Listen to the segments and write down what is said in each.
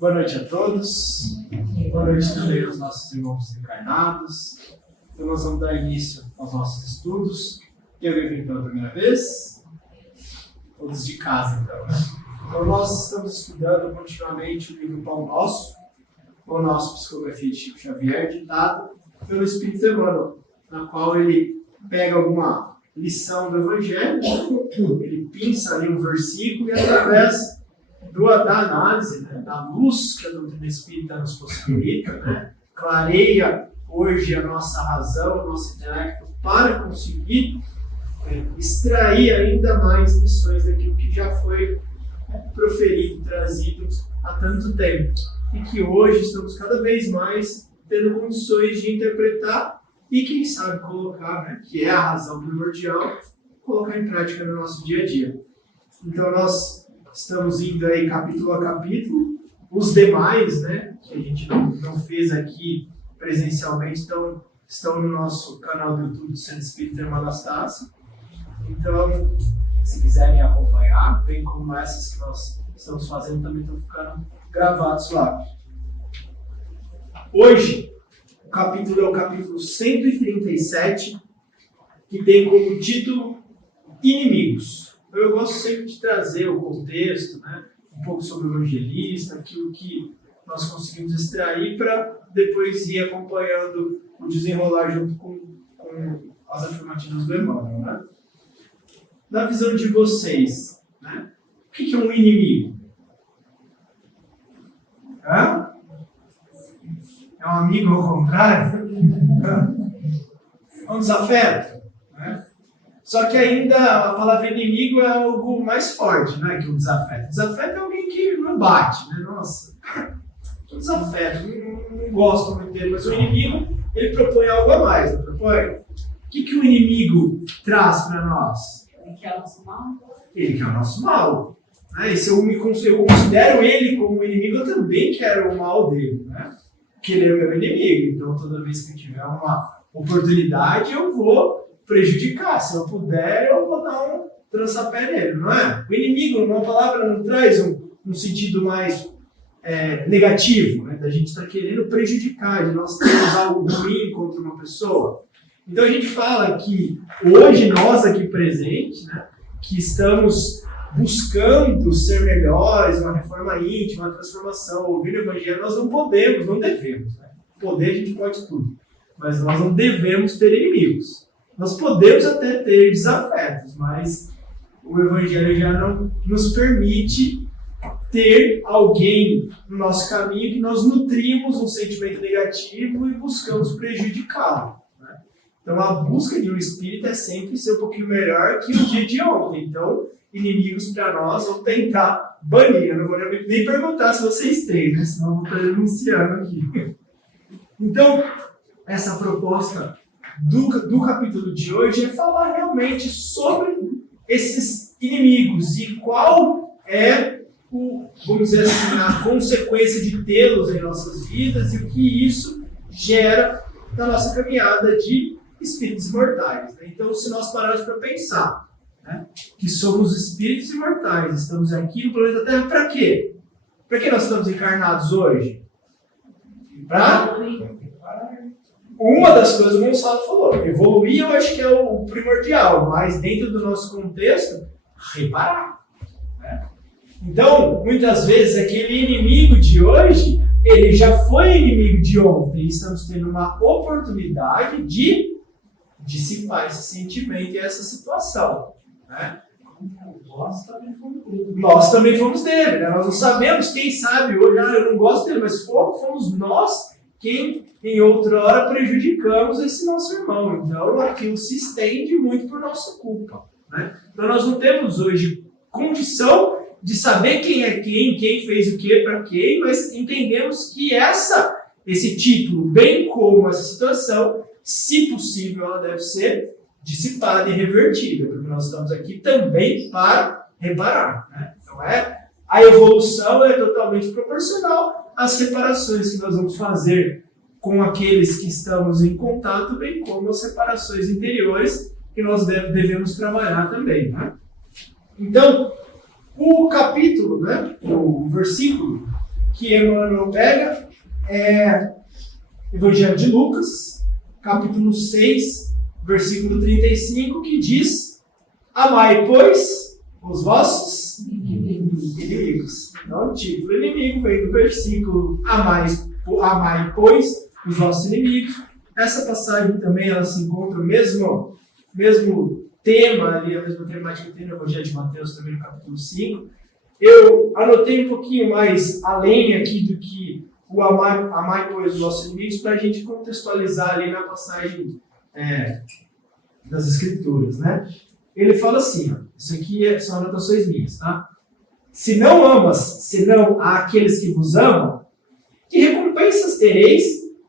Boa noite a todos. Boa noite também aos nossos irmãos encarnados. Então nós vamos dar início aos nossos estudos. E alguém vem pela primeira vez? Todos de casa, então, né? Então nós estamos estudando continuamente o livro Pão Nosso, Pão Nosso, Psicografia de Chico Xavier, ditado pelo Espírito Emmanuel, na qual ele pega alguma lição do Evangelho, ele pinça ali um versículo e através da análise, né, da luz que a doutrina espírita nos possibilita, né, clareia hoje a nossa razão, o nosso intelecto para conseguir extrair ainda mais lições daquilo que já foi proferido, trazido há tanto tempo e que hoje estamos cada vez mais tendo condições de interpretar e quem sabe colocar, né, que é a razão primordial, colocar em prática no nosso dia a dia. Então nós estamos indo aí capítulo a capítulo, os demais, né, que a gente não fez aqui presencialmente, então estão no nosso canal do YouTube do Centro Espírita Irmã Anastácia. Então, se quiserem acompanhar, bem como essas que nós estamos fazendo, também estão ficando gravados lá. Hoje, o capítulo é o capítulo 137, que tem como título Inimigos. Eu gosto sempre de trazer o contexto, né, um pouco sobre o evangelista, aquilo que nós conseguimos extrair para depois ir acompanhando o desenrolar junto com as afirmativas do Emmanuel, né? Na visão de vocês, né, o que é um inimigo? Hã? É um amigo ao contrário? É um desafeto? Né? Só que ainda a palavra inimigo é algo mais forte, né, que o desafeto. Desafeto é alguém que não bate, né? Nossa, um desafeto, não gosto muito dele, mas o inimigo, ele propõe algo a mais, não propõe? O que o inimigo traz para nós? Ele quer o nosso mal? Ele quer o nosso mal. Né? E se eu considero ele como inimigo, eu também quero o mal dele, né? Porque ele é meu inimigo, então toda vez que eu tiver uma oportunidade, eu vou prejudicar. Se eu puder, eu vou dar um trançapé nele, não é? O inimigo, uma palavra, não traz um sentido mais negativo, né? Da gente estar querendo prejudicar, de nós termos algo ruim contra uma pessoa. Então a gente fala que hoje nós aqui presentes, né, que estamos buscando ser melhores, uma reforma íntima, uma transformação, ouvir o Evangelho, nós não podemos, não devemos. Né? Poder a gente pode tudo, mas nós não devemos ter inimigos. Nós podemos até ter desafetos, mas o Evangelho já não nos permite ter alguém no nosso caminho que nós nutrimos um sentimento negativo e buscamos prejudicá-lo. Né? Então a busca de um espírito é sempre ser um pouquinho melhor que o dia de ontem. Então, inimigos para nós, vamos tentar banir. Eu não vou nem perguntar se vocês têm, né? Senão eu vou estar denunciando aqui. Então, essa proposta do capítulo de hoje é falar realmente sobre esses inimigos e qual é vamos dizer assim, a consequência de tê-los em nossas vidas e o que isso gera na nossa caminhada de espíritos imortais. Né? Então, se nós pararmos para pensar, né, que somos espíritos imortais, estamos aqui no planeta Terra para quê? Para que nós estamos encarnados hoje? Para uma das coisas que o Gonçalo falou, evoluir eu acho que é o primordial, mas dentro do nosso contexto, reparar. Né? Então, muitas vezes, aquele inimigo de hoje, ele já foi inimigo de ontem, e estamos tendo uma oportunidade de dissipar esse sentimento e essa situação. Né? Nós também fomos dele, né? Nós não sabemos, quem sabe hoje, eu não gosto dele, mas fomos nós quem em outra hora prejudicamos esse nosso irmão. Então aquilo se estende muito por nossa culpa. Né? Então nós não temos hoje condição de saber quem é quem fez o que para quem, mas entendemos que esse título, bem como essa situação, se possível, ela deve ser dissipada e revertida, porque nós estamos aqui também para reparar. Né? Então a evolução é totalmente proporcional às reparações que nós vamos fazer com aqueles que estamos em contato, bem como as reparações interiores que nós devemos trabalhar também. Né? Então, o capítulo, né, o versículo que Emmanuel pega é Evangelho de Lucas, capítulo 6, versículo 35, que diz: amai, pois, os vossos inimigos. Então, o título inimigo vem do versículo amai, pois, os vossos inimigos. Essa passagem também ela se encontra o mesmo tema ali, a mesma temática que tem no Evangelho de Mateus, também no capítulo 5. Eu anotei um pouquinho mais além aqui do que o amai, pois, os vossos inimigos, para a gente contextualizar ali na passagem das Escrituras, né? Ele fala assim, ó, isso aqui são anotações minhas, tá? Se não amas, senão aqueles que vos amam, que recompensas tereis,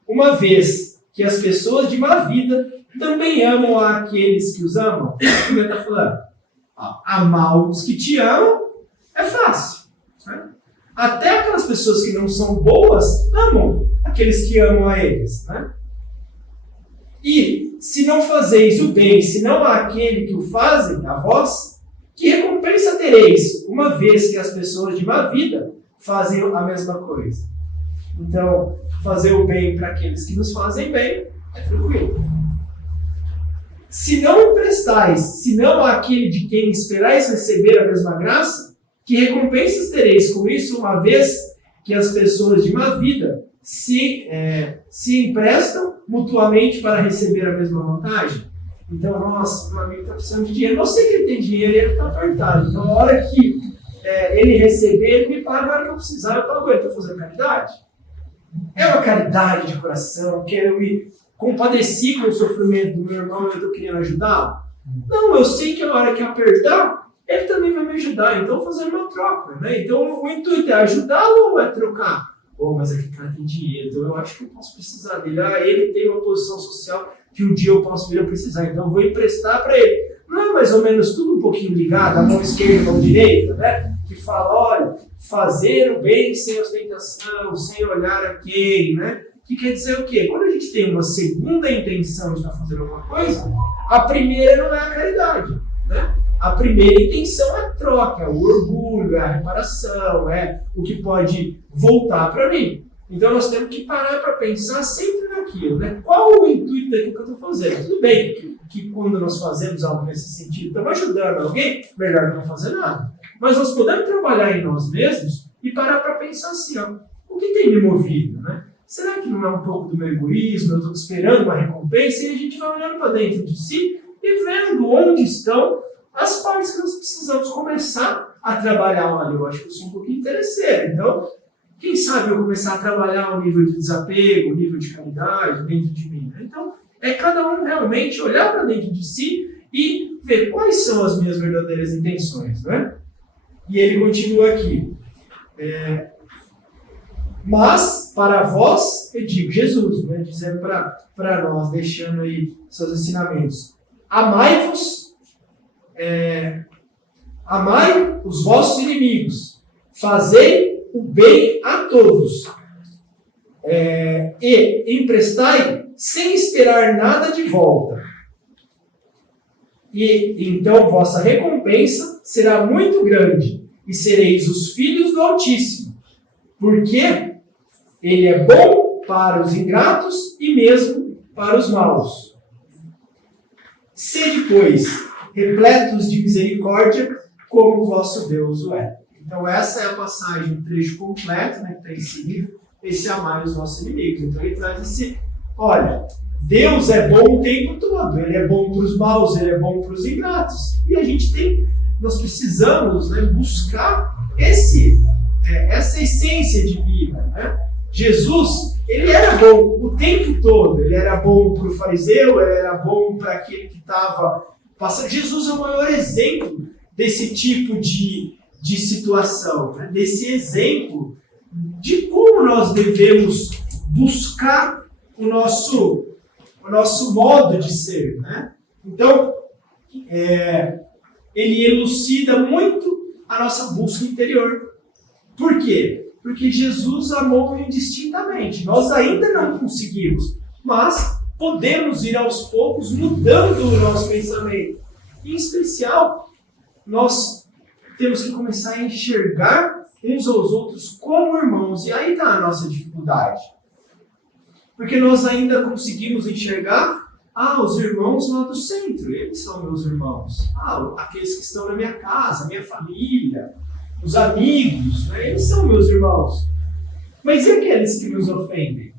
uma vez que as pessoas de má vida também amam aqueles que os amam? O que ele está falando? Amar os que te amam é fácil, né? Até aquelas pessoas que não são boas amam aqueles que amam a eles, né? E se não fazeis o bem, senão àquele que o fazem, a vós, que recompensa tereis, uma vez que as pessoas de má vida fazem a mesma coisa? Então, fazer o bem para aqueles que nos fazem bem é tranquilo. Se não emprestais, senão àquele de quem esperais receber a mesma graça, que recompensas tereis com isso, uma vez que as pessoas de má vida se emprestam mutuamente para receber a mesma vantagem? Então, nossa, meu amigo está precisando de dinheiro. Eu sei que ele tem dinheiro e ele está apertado. Então, na hora que ele receber, ele me paga. Na hora que eu precisar, eu pago ele. Estou fazendo caridade? É uma caridade de coração, que eu me compadeci com o sofrimento do meu irmão e eu estou querendo ajudar? Não, eu sei que a hora que apertar, ele também vai me ajudar. Então, fazer uma troca, né? Então, o intuito é ajudá-lo ou é trocar? Mas aquele cara tem dinheiro, então eu acho que eu posso precisar dele. Ele tem uma posição social que um dia eu posso vir a precisar, então eu vou emprestar para ele. Não é mais ou menos tudo um pouquinho ligado, a mão esquerda e a mão direita, né? Que fala, olha, fazer o bem sem ostentação, sem olhar a quem, né? Que quer dizer o quê? Quando a gente tem uma segunda intenção de estar fazendo alguma coisa, a primeira não é a caridade, né? A primeira intenção é a troca, o orgulho, é a reparação, é o que pode voltar para mim. Então nós temos que parar para pensar sempre naquilo, né? Qual o intuito daquilo que eu estou fazendo? Tudo bem que quando nós fazemos algo nesse sentido, estamos ajudando alguém, melhor que não fazer nada. Mas nós podemos trabalhar em nós mesmos e parar para pensar assim, ó, o que tem me movido, né? Será que não é um pouco do meu egoísmo? Eu estou esperando uma recompensa e a gente vai olhando para dentro de si e vendo onde estão as partes que nós precisamos começar a trabalhar. Olha, eu acho que eu sou um pouquinho interesseiro. Então, quem sabe eu começar a trabalhar o nível de desapego, o nível de caridade dentro de mim, né? Então, é cada um realmente olhar para dentro de si e ver quais são as minhas verdadeiras intenções, né? E ele continua aqui. Mas, para vós, eu digo, Jesus, né, dizendo para nós, deixando aí seus ensinamentos. Amai-vos, amai os vossos inimigos, fazei o bem a todos, e emprestai sem esperar nada de volta. E então vossa recompensa será muito grande, e sereis os filhos do Altíssimo, porque ele é bom para os ingratos e mesmo para os maus. Sede, pois, repletos de misericórdia, como o vosso Deus o é. Então essa é a passagem, o trecho completo, né, que está inserido, esse amar os vossos inimigos. Então ele traz esse, olha, Deus é bom o tempo todo, ele é bom para os maus, ele é bom para os ingratos. E a gente nós precisamos, né, buscar essa essência de vida, né? Jesus, ele era bom o tempo todo, ele era bom para o fariseu, ele era bom para aquele que estava passando. Jesus é o maior exemplo desse tipo de situação, né? Desse exemplo de como nós devemos buscar o nosso modo de ser, né? Então, ele elucida muito a nossa busca interior. Por quê? Porque Jesus amou indistintamente. Nós ainda não conseguimos, mas podemos ir aos poucos mudando o nosso pensamento. Em especial, nós temos que começar a enxergar uns aos outros como irmãos. E aí está a nossa dificuldade. Porque nós ainda conseguimos enxergar os irmãos lá do centro, eles são meus irmãos. Aqueles que estão na minha casa, minha família, os amigos, né? Eles são meus irmãos. Mas e aqueles que nos ofendem?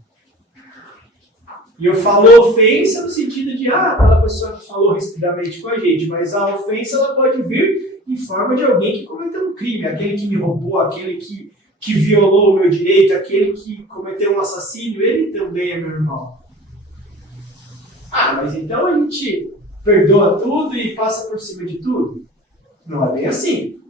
E eu falo ofensa no sentido de, aquela pessoa que falou rapidamente com a gente, mas a ofensa ela pode vir em forma de alguém que cometeu um crime, aquele que me roubou, aquele que violou o meu direito, aquele que cometeu um assassínio, ele também é meu irmão. Mas então a gente perdoa tudo e passa por cima de tudo? Não é bem assim.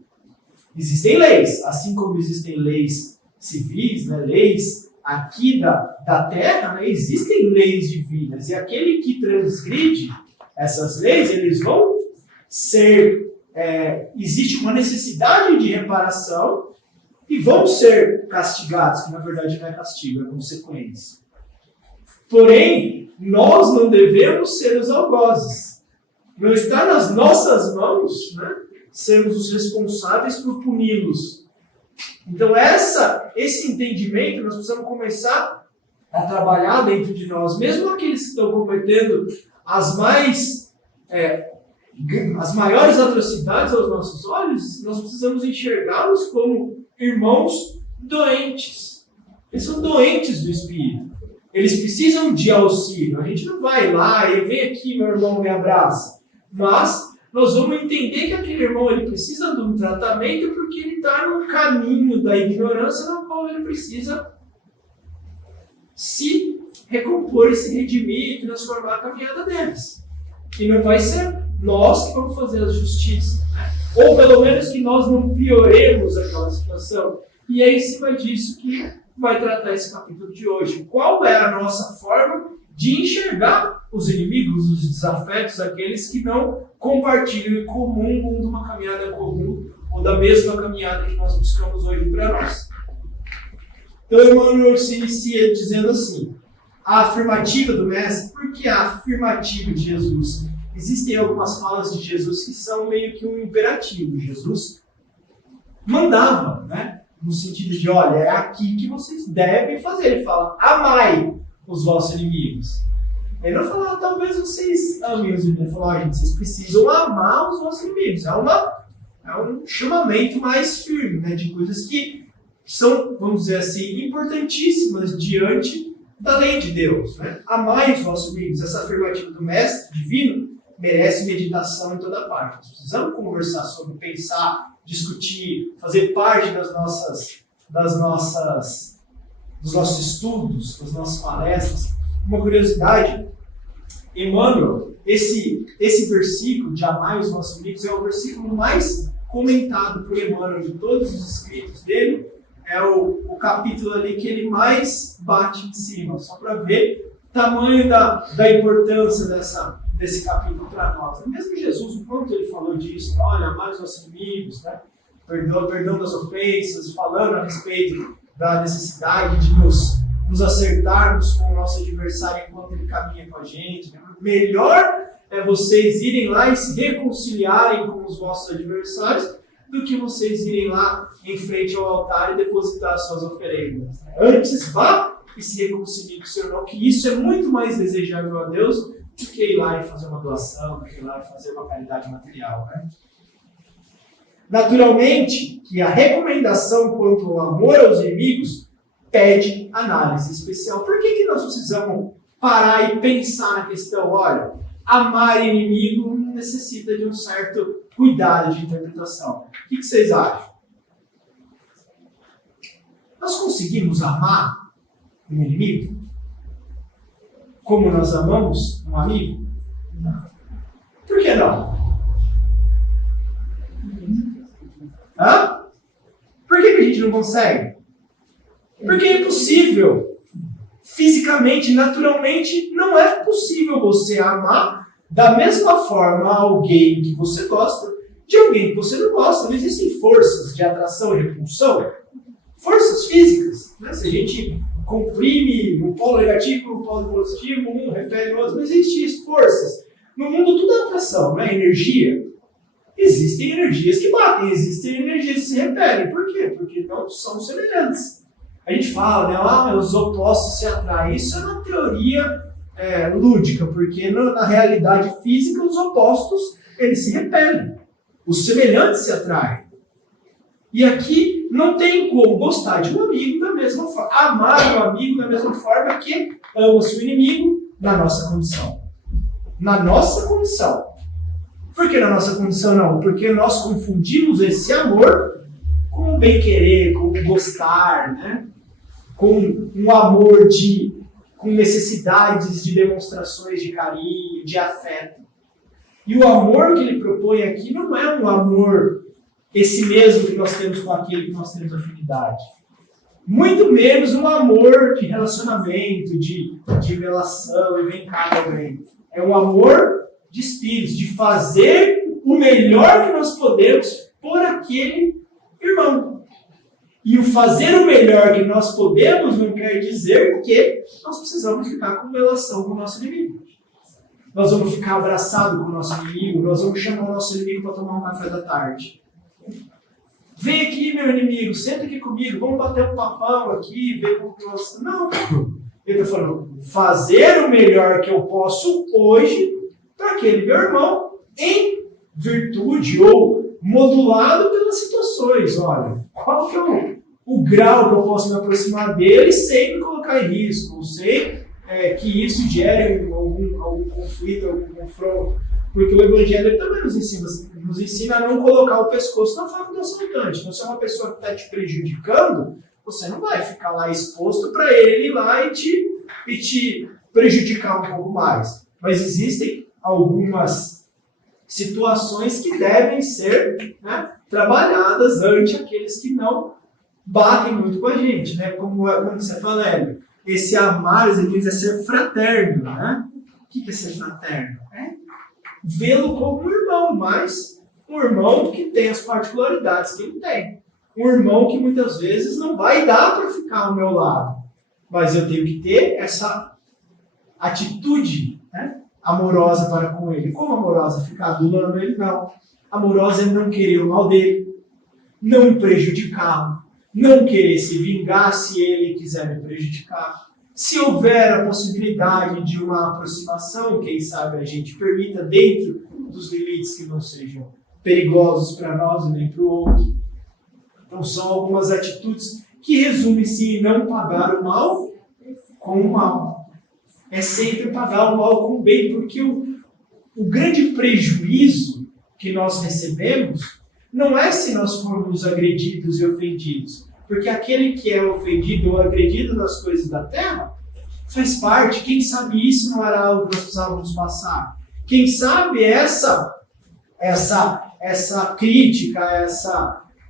Existem leis, assim como existem leis civis, né, leis aqui da terra, né, existem leis divinas. E aquele que transgride essas leis, eles vão ser... existe uma necessidade de reparação e vão ser castigados, que na verdade não é castigo, é consequência. Porém, nós não devemos ser os algozes. Não está nas nossas mãos, né, sermos os responsáveis por puni-los. Então, esse entendimento, nós precisamos começar a trabalhar dentro de nós. Mesmo aqueles que estão cometendo as maiores atrocidades aos nossos olhos, nós precisamos enxergá-los como irmãos doentes. Eles são doentes do Espírito. Eles precisam de auxílio. A gente não vai lá e vem aqui, meu irmão, me abraça. Mas nós vamos entender que aquele irmão ele precisa de um tratamento porque ele está no caminho da ignorância no qual ele precisa se recompor e se redimir e transformar a caminhada deles. E não vai ser nós que vamos fazer a justiça. Ou pelo menos que nós não pioremos aquela situação. E é em cima disso que vai tratar esse capítulo de hoje. Qual é a nossa forma de enxergar os inimigos, os desafetos, aqueles que não compartilham em comum de uma caminhada comum ou da mesma caminhada que nós buscamos hoje para nós. Então, Emmanuel se inicia dizendo assim, a afirmativa do Mestre, por que a afirmativa de Jesus? Existem algumas falas de Jesus que são meio que um imperativo. Jesus mandava, né? No sentido de, olha, é aqui que vocês devem fazer. Ele fala, amai os vossos inimigos. Ele não fala, talvez vocês amem os inimigos. Ele fala, gente, vocês precisam amar os vossos inimigos. É um chamamento mais firme, né? De coisas que são, vamos dizer assim, importantíssimas diante da lei de Deus. Né? Amai os vossos inimigos. Essa afirmativa do Mestre Divino merece meditação em toda parte. Nós precisamos conversar sobre, pensar, discutir, fazer parte dos nossos estudos, das nossas palestras. Uma curiosidade, Emmanuel, esse versículo de amai os vossos inimigos é o versículo mais comentado por Emmanuel de todos os escritos dele. É o capítulo ali que ele mais bate em cima, só para ver o tamanho da importância desse capítulo para nós. Mesmo Jesus, o quanto ele falou disso, olha, amar os nossos inimigos, né? Perdão das ofensas, falando a respeito da necessidade de nos acertarmos com o nosso adversário enquanto ele caminha com a gente. Né? Melhor é vocês irem lá e se reconciliarem com os vossos adversários do que vocês irem lá em frente ao altar e depositar as suas oferendas. Né? Antes, vá e se reconcilie com o seu irmão, que isso é muito mais desejável a Deus do que ir lá e fazer uma doação, do que ir lá e fazer uma caridade material. Né? Naturalmente, que a recomendação quanto ao amor aos inimigos pede análise especial. Por que nós precisamos parar e pensar na questão? Olha, amar inimigo necessita de um certo cuidado de interpretação. O que vocês acham? Nós conseguimos amar um inimigo como nós amamos um amigo? Não. Por que não? Por que a gente não consegue? Porque é impossível. Fisicamente, naturalmente, não é possível você amar da mesma forma alguém que você gosta de alguém que você não gosta. Não existem forças de atração e repulsão. Forças físicas. Né? Se a gente comprime um polo negativo com um polo positivo, um repele o outro, não existe isso. Forças. No mundo tudo é atração, não é energia. existem energias que batem, existem energias que se repelem. Por quê? Porque não são semelhantes. A gente fala, né, os opostos se atraem. Isso é uma teoria lúdica, porque na realidade física os opostos eles se repelem. Os semelhantes se atraem. E aqui não tem como gostar de um amigo da mesma forma, amar um amigo da mesma forma que ama seu inimigo na nossa condição. Na nossa condição. Por que na nossa condição não? Porque nós confundimos esse amor com o bem-querer, com o gostar, né? Com um amor com necessidades de demonstrações de carinho, de afeto. E o amor que ele propõe aqui não é um amor esse mesmo que nós temos com aquele que nós temos afinidade. Muito menos um amor de relacionamento, de relação, e vem cá também. É um amor de espíritos, de fazer o melhor que nós podemos por aquele irmão. E o fazer o melhor que nós podemos não quer dizer que nós precisamos ficar com relação com o nosso inimigo. Nós vamos ficar abraçados com o nosso inimigo, nós vamos chamar o nosso inimigo para tomar um café da tarde. Vem aqui, meu inimigo, senta aqui comigo, vamos bater um papão aqui, ver como que nós... Não. Ele está falando, fazer o melhor que eu posso hoje para aquele meu irmão, em virtude ou modulado pelas situações. Olha, qual que é o grau que eu posso me aproximar dele sem me colocar em risco, ou sem que isso gere algum conflito, algum confronto. Porque o Evangelho também nos ensina a não colocar o pescoço na faca do assaltante. Então, se é uma pessoa que está te prejudicando, você não vai ficar lá exposto para ele ir lá e te prejudicar um pouco mais. Mas existem algumas situações que devem ser, né, trabalhadas ante aqueles que não batem muito com a gente. Né? Como você fala, Hélio, esse amar, ele diz, é ser fraterno. Né? O que é ser fraterno? Vê-lo como um irmão, mas um irmão que tem as particularidades que ele tem. Um irmão que muitas vezes não vai dar para ficar ao meu lado. Mas eu tenho que ter essa atitude, né, amorosa para com ele. Como amorosa? Ficar adulando ele? Não. Amorosa é não querer o mal dele, não prejudicá-lo, não querer se vingar se ele quiser me prejudicar. Se houver a possibilidade de uma aproximação, quem sabe a gente permita dentro dos limites que não sejam perigosos para nós e nem para o outro. Então são algumas atitudes que resumem-se em não pagar o mal com o mal. É sempre pagar o mal com o bem, porque o grande prejuízo que nós recebemos não é se nós formos agredidos e ofendidos. Porque aquele que é ofendido ou agredido nas coisas da terra faz parte. Quem sabe isso não era algo que nós precisávamos passar? Quem sabe essa crítica,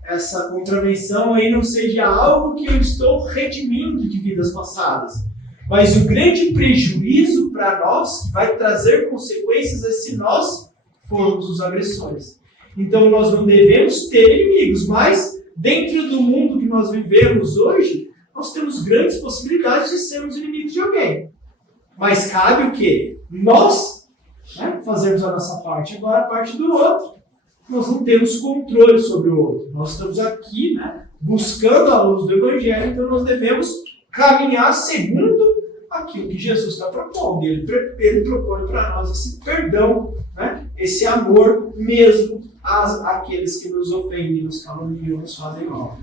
essa contravenção aí não seja algo que eu estou redimindo de vidas passadas. Mas o grande prejuízo para nós vai trazer consequências é se nós formos os agressores. Então nós não devemos ter inimigos, mas dentro do mundo que nós vivemos hoje, nós temos grandes possibilidades de sermos inimigos de alguém. Mas cabe o quê? Nós, né, fazermos a nossa parte. Agora a parte do outro, nós não temos controle sobre o outro. Nós estamos aqui, né, buscando a luz do Evangelho, então nós devemos caminhar segundo aquilo que Jesus está propondo. Ele propõe para nós esse perdão, né, esse amor mesmo àqueles que nos ofendem, nos caluniam, nos fazem mal.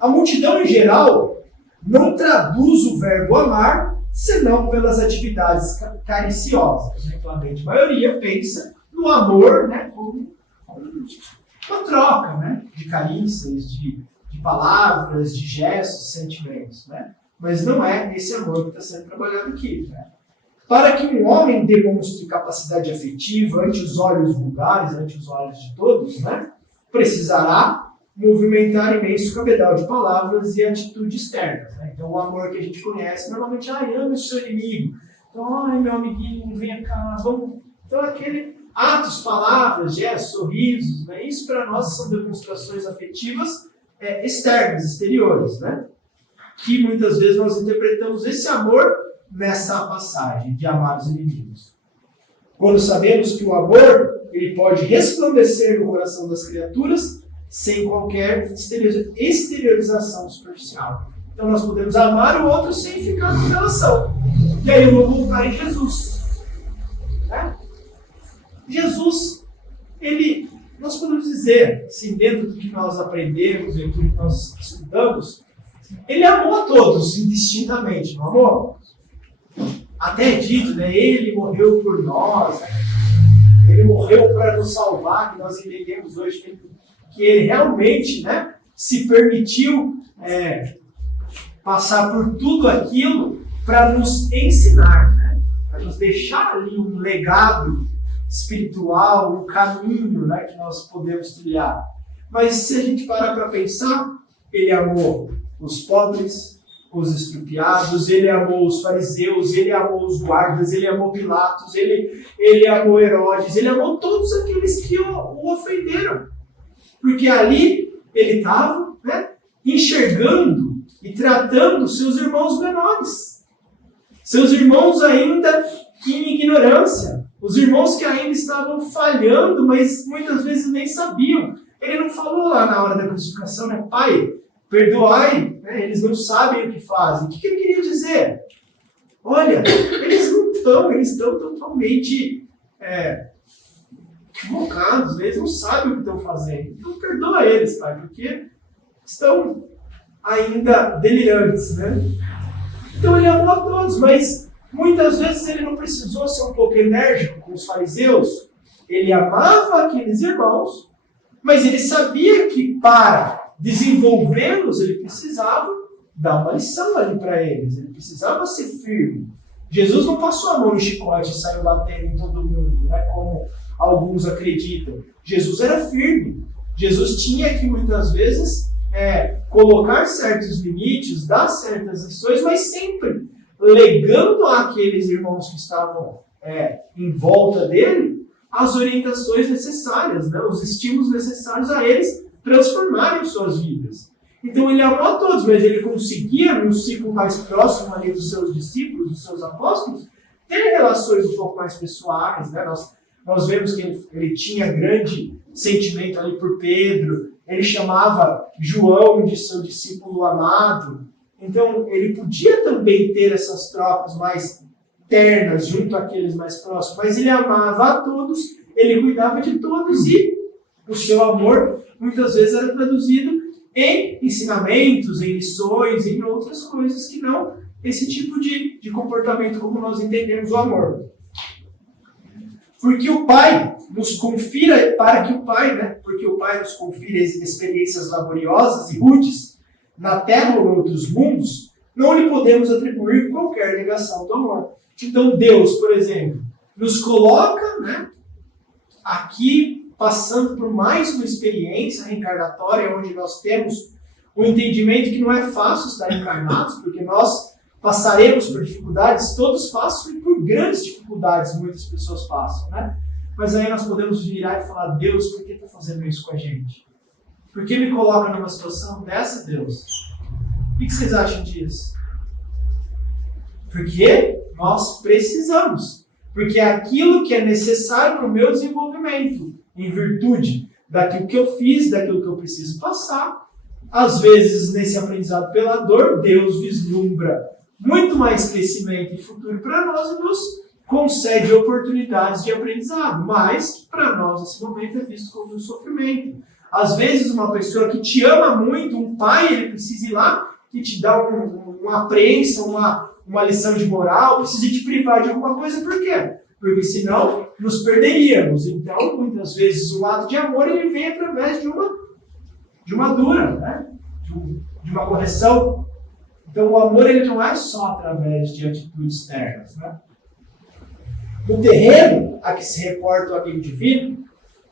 A multidão em geral não traduz o verbo amar senão pelas atividades cariciosas. Né? A grande maioria pensa no amor, né, como uma troca, né, de carícias, de palavras, de gestos, sentimentos. Né? Mas não é esse amor que está sendo trabalhado aqui. Né? Para que um homem demonstre capacidade afetiva ante os olhos vulgares, ante os olhos de todos, né, precisará movimentar imenso cabedal de palavras e atitudes externas. Né? Então, o amor que a gente conhece, normalmente, ame o seu inimigo. Então, meu amiguinho, vem cá, vamos... Então, atos, palavras, gestos, sorrisos, né? Isso para nós são demonstrações afetivas externas, exteriores, né? Que muitas vezes nós interpretamos esse amor nessa passagem de amar os inimigos. Quando sabemos que o amor ele pode resplandecer no coração das criaturas sem qualquer exteriorização superficial. Então nós podemos amar o outro sem ficar com relação. E aí eu vou voltar em Jesus. Né? Jesus, nós podemos dizer, assim, dentro do que nós aprendemos, dentro do que nós estudamos, ele amou a todos indistintamente, não amou? Até é dito, né? Ele morreu por nós, né? Ele morreu para nos salvar, que nós entendemos hoje que ele realmente, né, se permitiu passar por tudo aquilo para nos ensinar, né? Para nos deixar ali um legado espiritual, um caminho, né, que nós podemos trilhar. Mas se a gente parar para pensar, ele amou os pobres, os estrupiados, ele amou os fariseus, ele amou os guardas, ele amou Pilatos, ele amou Herodes, ele amou todos aqueles que o ofenderam. Porque ali ele estava, né, enxergando e tratando seus irmãos menores. Seus irmãos ainda em ignorância. Os irmãos que ainda estavam falhando, mas muitas vezes nem sabiam. Ele não falou lá na hora da crucificação, né? Pai, perdoai, né? Eles não sabem o que fazem. O que ele queria dizer? Olha, eles estão totalmente equivocados, eles não sabem o que estão fazendo. Então perdoa eles, Pai, porque estão ainda delirantes, né? Então ele amou a todos, mas muitas vezes ele não precisou ser um pouco enérgico com os fariseus. Ele amava aqueles irmãos, mas ele sabia que para desenvolvê-los ele precisava dar uma lição ali para eles. Ele precisava ser firme. Jesus não passou a mão no chicote e saiu batendo em todo mundo, né, como alguns acreditam. Jesus era firme. Jesus tinha que muitas vezes colocar certos limites, dar certas lições, mas sempre legando àqueles irmãos que estavam em volta dele as orientações necessárias, né, os estímulos necessários a eles transformarem suas vidas. Então ele amou a todos, mas ele conseguia, num ciclo mais próximo ali dos seus discípulos, dos seus apóstolos, ter relações um pouco mais pessoais, né? Nós vemos que ele tinha grande sentimento ali por Pedro, ele chamava João de seu discípulo amado. Então ele podia também ter essas trocas mais ternas junto àqueles mais próximos, mas ele amava a todos, ele cuidava de todos e o seu amor muitas vezes era traduzido em ensinamentos, em lições, em outras coisas que não esse tipo de comportamento como nós entendemos o amor. Porque o Pai nos confira, porque o Pai nos confira experiências laboriosas e rudes na Terra ou em outros mundos, não lhe podemos atribuir qualquer negação do amor. Então Deus, por exemplo, nos coloca, né, aqui passando por mais uma experiência reencarnatória, onde nós temos um entendimento que não é fácil estar encarnados, porque nós passaremos por dificuldades, todos passam, e por grandes dificuldades muitas pessoas passam, né? Mas aí nós podemos virar e falar, Deus, por que está fazendo isso com a gente? Por que me coloca numa situação dessa, Deus? O que vocês acham disso? Porque nós precisamos. Porque é aquilo que é necessário para o meu desenvolvimento, em virtude daquilo que eu fiz, daquilo que eu preciso passar. Às vezes, nesse aprendizado pela dor, Deus vislumbra muito mais crescimento e futuro para nós e nos concede oportunidades de aprendizado, mas para nós esse momento é visto como um sofrimento. Às vezes, uma pessoa que te ama muito, um pai, ele precisa ir lá e te dar uma apreensão, uma lição de moral, precisa te privar de alguma coisa, por quê? Porque senão nos perderíamos. Então, muitas vezes, o ato de amor ele vem através de uma dura, né? de uma correção. Então, o amor ele não é só através de atitudes externas. Né? No terreno a que se reporta o amigo divino,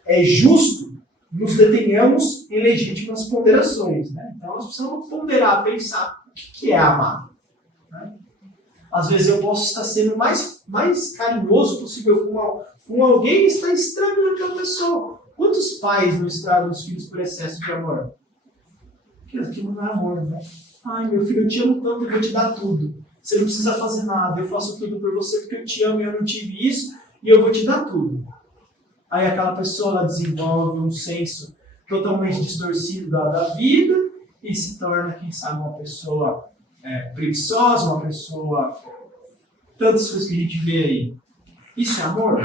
é justo nos detenhamos em legítimas ponderações. Né? Então, nós precisamos ponderar, pensar o que é amar. Né? Às vezes eu posso estar sendo mais carinhoso possível com alguém e estar estragando aquela pessoa. Quantos pais não estragam os filhos por excesso de amor? Aquilo não é amor, né? Ai, meu filho, eu te amo tanto, eu vou te dar tudo. Você não precisa fazer nada, eu faço tudo por você porque eu te amo e eu não tive isso. e eu vou te dar tudo. Aí aquela pessoa ela desenvolve um senso totalmente distorcido da vida e se torna, quem sabe, uma pessoa preguiçosa, uma pessoa... Tantas coisas que a gente vê aí. Isso é amor?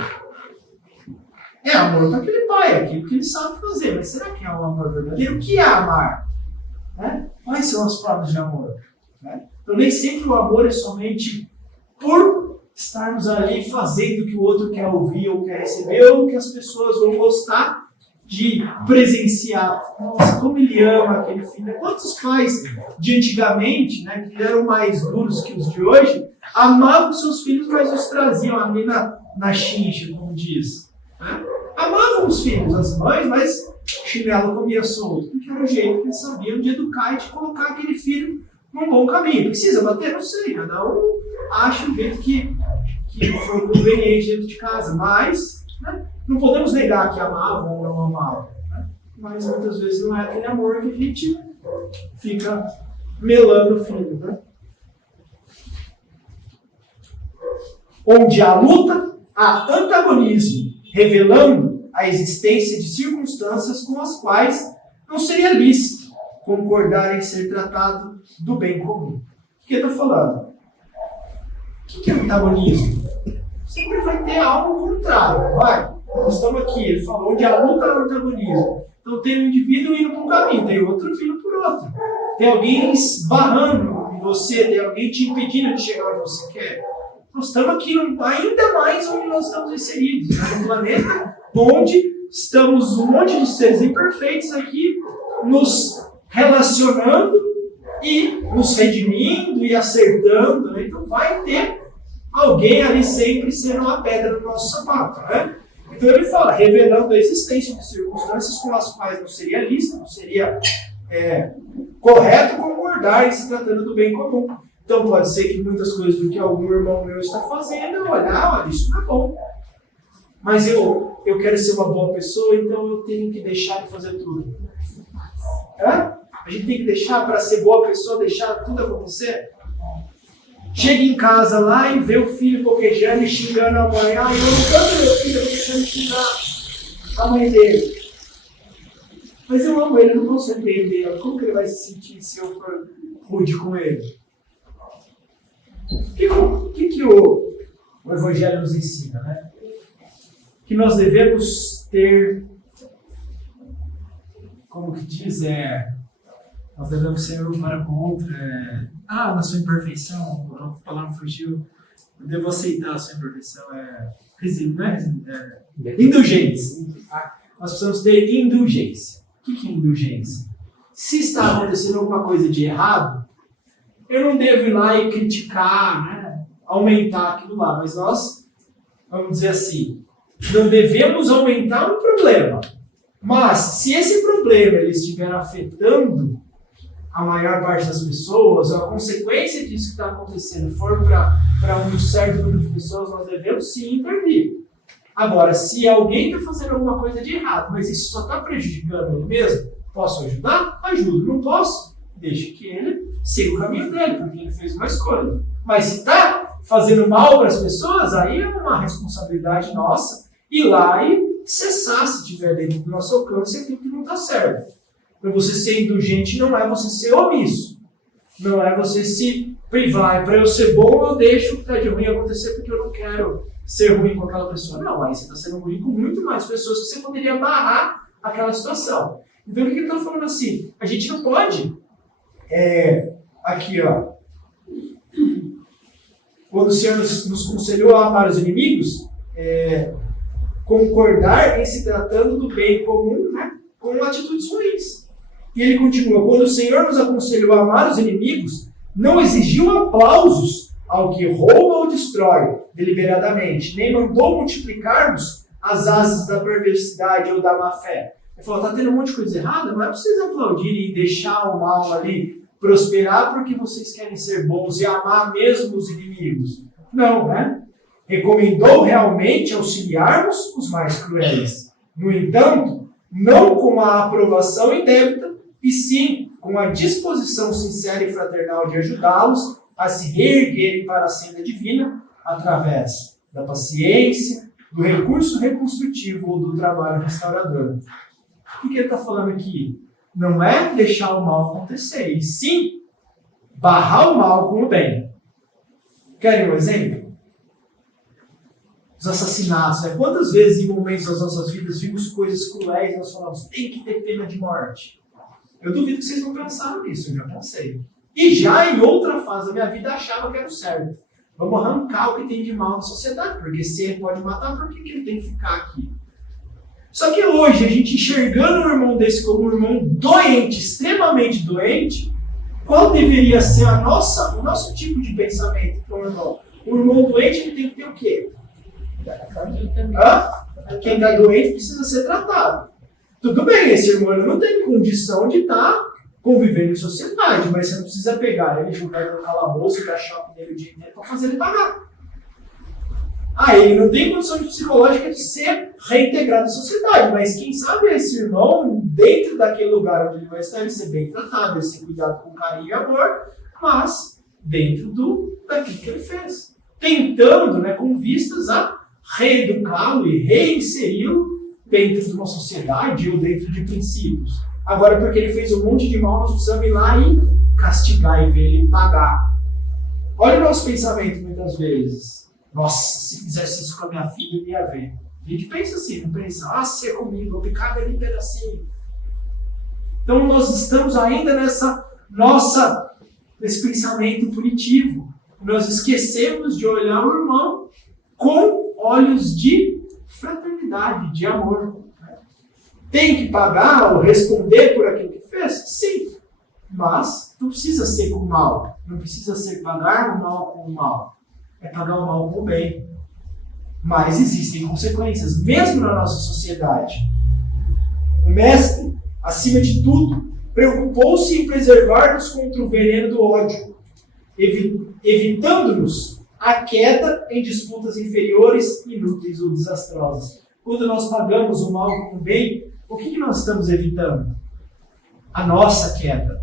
É amor para aquele pai, aquilo que ele sabe fazer. Mas será que é um amor verdadeiro? O que é amar? Né? Quais são as formas de amor? Né? Então nem sempre o amor é somente por estarmos ali fazendo o que o outro quer ouvir ou quer receber, ou que as pessoas vão gostar de presenciar. Nossa, como ele ama aquele filho. Quantos pais de antigamente, né, que eram mais duros que os de hoje, amavam seus filhos, mas os traziam ali na chincha, como diz. Né? Amavam os filhos, as mães, mas o chinelo comia solto, porque era o jeito que eles sabiam de educar e de colocar aquele filho num bom caminho. Precisa bater? Não sei, cada um acha o jeito que for conveniente dentro de casa, mas... né? Não podemos negar que amavam ou não amavam, né? Mas muitas vezes não é aquele amor que a gente fica melando o filho. Né? Onde há luta, há antagonismo, revelando a existência de circunstâncias com as quais não seria lícito concordar em ser tratado do bem comum. O que eu estou falando? O que é antagonismo? Sempre vai ter algo contrário, vai? Nós estamos aqui, ele falou onde a luta é o antagonismo. Então tem um indivíduo indo por um caminho, tem outro indo por outro. Tem alguém esbarrando em você, tem alguém te impedindo de chegar onde você quer. Nós estamos aqui ainda mais onde nós estamos inseridos, né? No planeta onde estamos um monte de seres imperfeitos aqui, nos relacionando e nos redimindo e acertando. Né? Então vai ter alguém ali sempre sendo uma pedra no nosso sapato, né? Então ele fala, revelando a existência de circunstâncias com as quais não seria lícito, não seria correto concordar em se tratando do bem comum. Então pode ser que muitas coisas do que algum irmão meu está fazendo, eu olhar, olha, isso não é bom. Mas eu quero ser uma boa pessoa, então eu tenho que deixar de fazer tudo. A gente tem que deixar para ser boa pessoa, deixar tudo acontecer. Chega em casa lá e vê o filho coquejando e xingando a mãe. Eu não canto meu filho, eu tô deixando xingar a mãe dele. Mas eu amo ele, eu não posso repreender. Como que ele vai se sentir se eu for rude com ele? O que o Evangelho nos ensina, né? Que nós devemos ter, como que diz, nós devemos ser um para com o outro. Na sua imperfeição, a palavra fugiu. Eu devo aceitar a sua imperfeição. Indulgência. Nós precisamos ter indulgência. O que é indulgência? Se está acontecendo alguma coisa de errado, eu não devo ir lá e criticar, né? Aumentar aquilo lá. Mas nós, vamos dizer assim, não devemos aumentar um problema. Mas, se esse problema ele estiver afetando a maior parte das pessoas, a consequência disso que está acontecendo for para um certo número de pessoas, nós devemos sim intervir. Agora, se alguém está fazendo alguma coisa de errado, mas isso só está prejudicando ele mesmo, posso ajudar? Ajudo. Não posso? Deixe que ele siga o caminho dele, porque ele fez uma escolha. Mas se está fazendo mal para as pessoas, aí é uma responsabilidade nossa ir lá e cessar, se estiver dentro do nosso alcance, aquilo que não está certo. Para você ser indulgente não é você ser omisso. Não é você se privar. Para eu ser bom, eu deixo o que está de ruim acontecer porque eu não quero ser ruim com aquela pessoa. Não, aí você está sendo ruim com muito mais pessoas que você poderia amarrar aquela situação. Então o que ele está falando assim? A gente não pode, aqui ó, quando o Senhor nos conselhou a amar os inimigos, concordar em se tratando do bem comum, né, com atitudes ruins. E ele continua, quando o Senhor nos aconselhou a amar os inimigos, não exigiu aplausos ao que rouba ou destrói deliberadamente, nem mandou multiplicarmos as asas da perversidade ou da má fé. Ele falou, está tendo um monte de coisa errada, não é para vocês aplaudirem e deixar o mal ali prosperar porque vocês querem ser bons e amar mesmo os inimigos. Não, né? Recomendou realmente auxiliarmos os mais cruéis. No entanto, não com a aprovação indébita, e sim com a disposição sincera e fraternal de ajudá-los a se reerguerem para a senda divina através da paciência, do recurso reconstrutivo ou do trabalho restaurador. O que ele está falando aqui? Não é deixar o mal acontecer, e sim barrar o mal com o bem. Querem um exemplo? Os assassinatos. Né? Quantas vezes em momentos das nossas vidas vimos coisas cruéis e nós falamos, tem que ter pena de morte? Eu duvido que vocês não pensaram nisso, eu já pensei. E já em outra fase da minha vida achava que era o certo. Vamos arrancar o que tem de mal na sociedade, porque se ele pode matar, por que ele tem que ficar aqui? Só que hoje, a gente enxergando um irmão desse como um irmão doente, extremamente doente, qual deveria ser o nosso tipo de pensamento para o irmão? O irmão doente ele tem que ter o quê? Quem está doente precisa ser tratado. Tudo bem, esse irmão ele não tem condição de estar convivendo em sociedade, mas você não precisa pegar ele, jogar ele no calabouço e dar choque nele o dia inteiro para fazer ele pagar. Ele não tem condição psicológica de ser reintegrado à sociedade, mas quem sabe esse irmão, dentro daquele lugar onde ele vai estar, ele ser bem tratado, ele ser cuidado com carinho e amor, mas dentro daquilo que ele fez. Tentando, com vistas a reeducá-lo e reinseri-lo dentro de uma sociedade ou dentro de princípios. Agora, porque ele fez um monte de mal, nós precisamos ir lá e castigar e ver ele pagar. Olha o nosso pensamento muitas vezes. Nossa, se fizesse isso com a minha filha, eu ia ver. A gente pensa assim, não pensa, se é comigo, eu picava ele em pedacinho. Então nós estamos ainda nesse pensamento punitivo. Nós esquecemos de olhar o irmão com olhos de fraternidade, de amor. Tem que pagar ou responder por aquilo que fez? Sim. Mas não precisa ser com o mal. Não precisa ser pagar o mal com o mal. É pagar o mal com o bem. Mas existem consequências, mesmo na nossa sociedade. O mestre, acima de tudo, preocupou-se em preservar-nos contra o veneno do ódio, evitando-nos a queda em disputas inferiores, inúteis ou desastrosas. Quando nós pagamos o mal com o bem, o que nós estamos evitando? A nossa queda.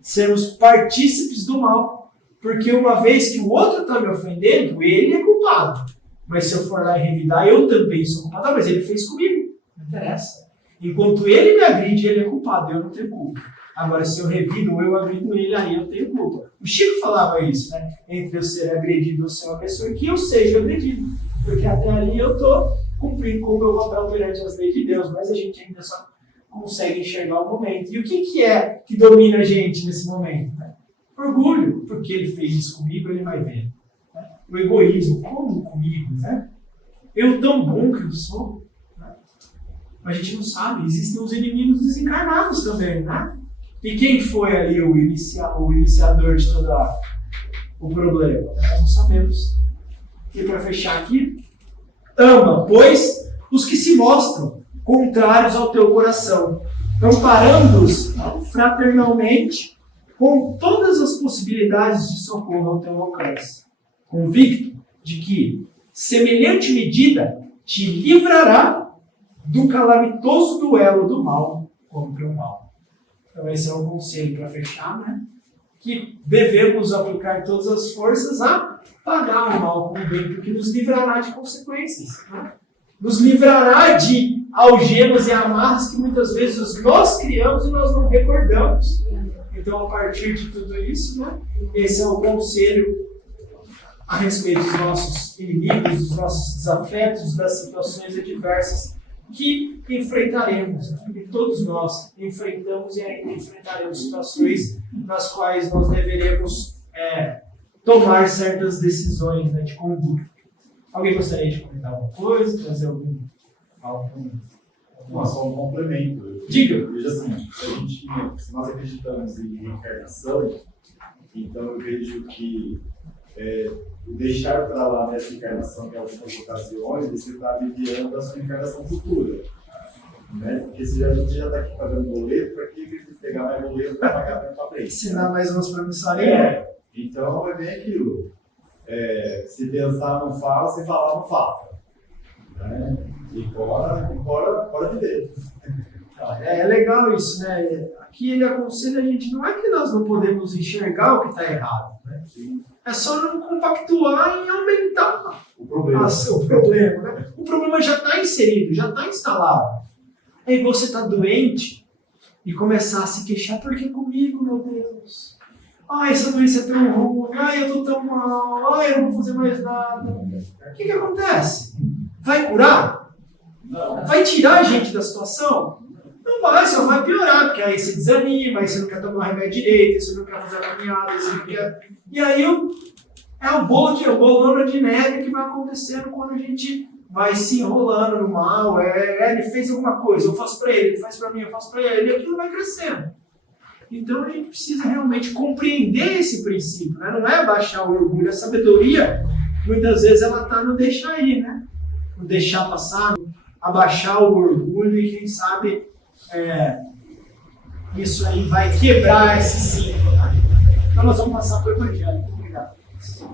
Sermos partícipes do mal. Porque uma vez que o outro está me ofendendo, ele é culpado. Mas se eu for lá e revidar, eu também sou culpado. Mas ele fez comigo. Não interessa. Enquanto ele me agride, ele é culpado. Eu não tenho culpa. Agora, se eu revido ou eu agrido ele, aí eu tenho culpa. O Chico falava isso, Entre eu ser agredido ou ser uma pessoa, que eu seja agredido. Porque até ali eu estou cumprindo com o meu papel perante as leis de Deus. Mas a gente ainda só consegue enxergar o momento. E o que é que domina a gente nesse momento? Orgulho, porque ele fez isso comigo, ele vai ver. O egoísmo, como comigo, Eu tão bom que eu sou. Mas a gente não sabe, existem os inimigos desencarnados também, E quem foi ali o iniciador de todo o problema? Nós não sabemos. E para fechar aqui, ama, pois, os que se mostram contrários ao teu coração, amparando-os fraternalmente com todas as possibilidades de socorro ao teu alcance, convicto de que semelhante medida te livrará do calamitoso duelo do mal contra o mal. Então esse é um conselho para fechar, que devemos aplicar todas as forças a pagar o mal com o bem, porque nos livrará de consequências, Nos livrará de algemas e amarras que muitas vezes nós criamos e nós não recordamos. Então, a partir de tudo isso, esse é o conselho a respeito dos nossos inimigos, dos nossos desafetos, das situações adversas que enfrentaremos. E todos nós enfrentamos e ainda enfrentaremos situações nas quais nós deveremos tomar certas decisões de conduta. Alguém gostaria de comentar alguma coisa? Trazer só um complemento. Diga. Veja assim, se nós acreditamos em reencarnação, então eu vejo que o deixar para lá nessa encarnação em algumas ocasiões, você está aliviando a sua encarnação futura. Porque se a gente já está aqui pagando boleto, para que você pegar mais boleto para pagar para frente? Ensinar mais umas promissórias. Então é bem aquilo. Se pensar não fala, se falar não fala. E bora viver. É legal isso, né? Aqui ele aconselha a gente, não é que nós não podemos enxergar o que está errado, né? É só não compactuar em aumentar O problema. o problema, né? O problema já está inserido, já está instalado. Aí você está doente e começar a se queixar, por que comigo, meu Deus? Ai, essa doença é tão ruim, ai, eu estou tão mal, ai, eu não vou fazer mais nada. O que acontece? Vai curar? Não. Vai tirar a gente da situação? Não vai, só vai piorar, porque aí você desanima, aí você não quer tomar o remédio direito, aí você não quer fazer a caminhada, você não quer... E aí é o bolona de neve que vai acontecendo quando a gente vai se enrolando no mal. Ele fez alguma coisa, eu faço para ele faz para mim, eu faço para ele, e aquilo vai crescendo. Então a gente precisa realmente compreender esse princípio, né? Não é baixar o orgulho, a sabedoria, muitas vezes ela está no deixar ir, né? No deixar passar, abaixar o orgulho e quem sabe isso aí vai quebrar esse ciclo. Tá? Então nós vamos passar para o Evangelho.